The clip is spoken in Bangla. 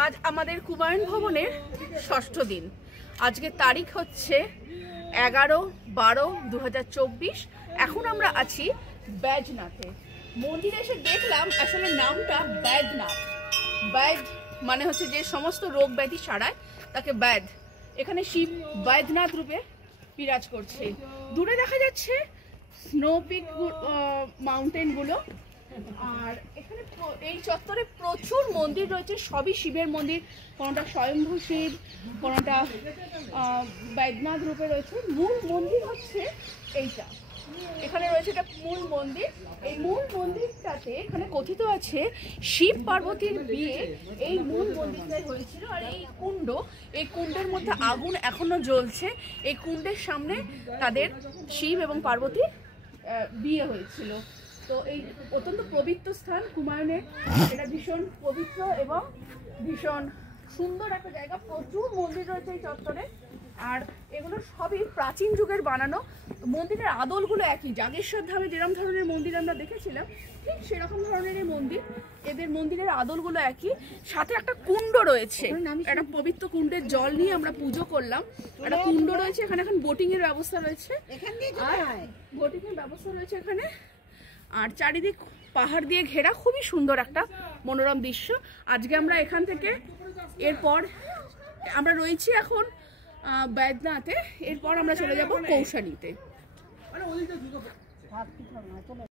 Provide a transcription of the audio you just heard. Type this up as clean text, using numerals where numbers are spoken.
আজ আমাদের কুমায়ুন ভবনের ষষ্ঠ দিন। আজকে তারিখ হচ্ছে 11/12/2024। এখন আমরা আছি বৈদ্যনাথে। মন্দিরে এসে দেখলাম আসলে নামটা বৈদ্যনাথ। বৈদ্য মানে হচ্ছে যে সমস্ত রোগ ব্যাধি সারায়, তাকে বৈদ্য। এখানে শিব বৈদ্যনাথ রূপে বিরাজ করছে। দূরে দেখা যাচ্ছে স্নো পিক মাউন্টেন গুলো। আর এখানে এই চত্বরে প্রচুর মন্দির রয়েছে, সবই শিবের মন্দির। কোনোটা স্বয়ম্ভু শিব, কোনোটা বৈদ্যনাথ রূপে রয়েছে। মূল মন্দির হচ্ছে এইটা, এখানে রয়েছে এটা মূল মন্দির। এই মূল মন্দিরটাতে এখানে কথিত আছে শিব পার্বতীর বিয়ে এই মূল মন্দিরটাই হয়েছিল। আর এই কুণ্ড, এই কুণ্ডের মধ্যে আগুন এখনো জ্বলছে। এই কুণ্ডের সামনে তাদের শিব এবং পার্বতীর বিয়ে হয়েছিল। তো এই অত্যন্ত পবিত্র স্থান কুমায়ুনের, এটা ভীষণ পবিত্র এবং ভীষণ সুন্দর একটা জায়গা। প্রচুর মন্দির রয়েছে এই চত্বরে, আর এগুলো সবই প্রাচীন যুগের বানানো। মন্দিরের আদলগুলো একই, জাগেশ্বর ধামে যেরকম ধরনের মন্দির আমরা দেখেছিলাম ঠিক সেরকম ধরনের এই মন্দির। এদের মন্দিরের আদলগুলো একই। সাথে একটা কুণ্ড রয়েছে, একটা পবিত্র কুণ্ডের জল নিয়ে আমরা পুজো করলাম। একটা কুণ্ড রয়েছে এখানে, এখন বোটিং এর ব্যবস্থা রয়েছে, বোটিং এর ব্যবস্থা রয়েছে এখানে। আর চারিদিক পাহাড় দিয়ে ঘেরা, খুবই সুন্দর একটা মনোরম দৃশ্য। আজকে আমরা এখান থেকে এরপর আমরা রয়েছি এখন বৈদ্যনাথে, এরপর আমরা চলে যাব কৌশানীতে।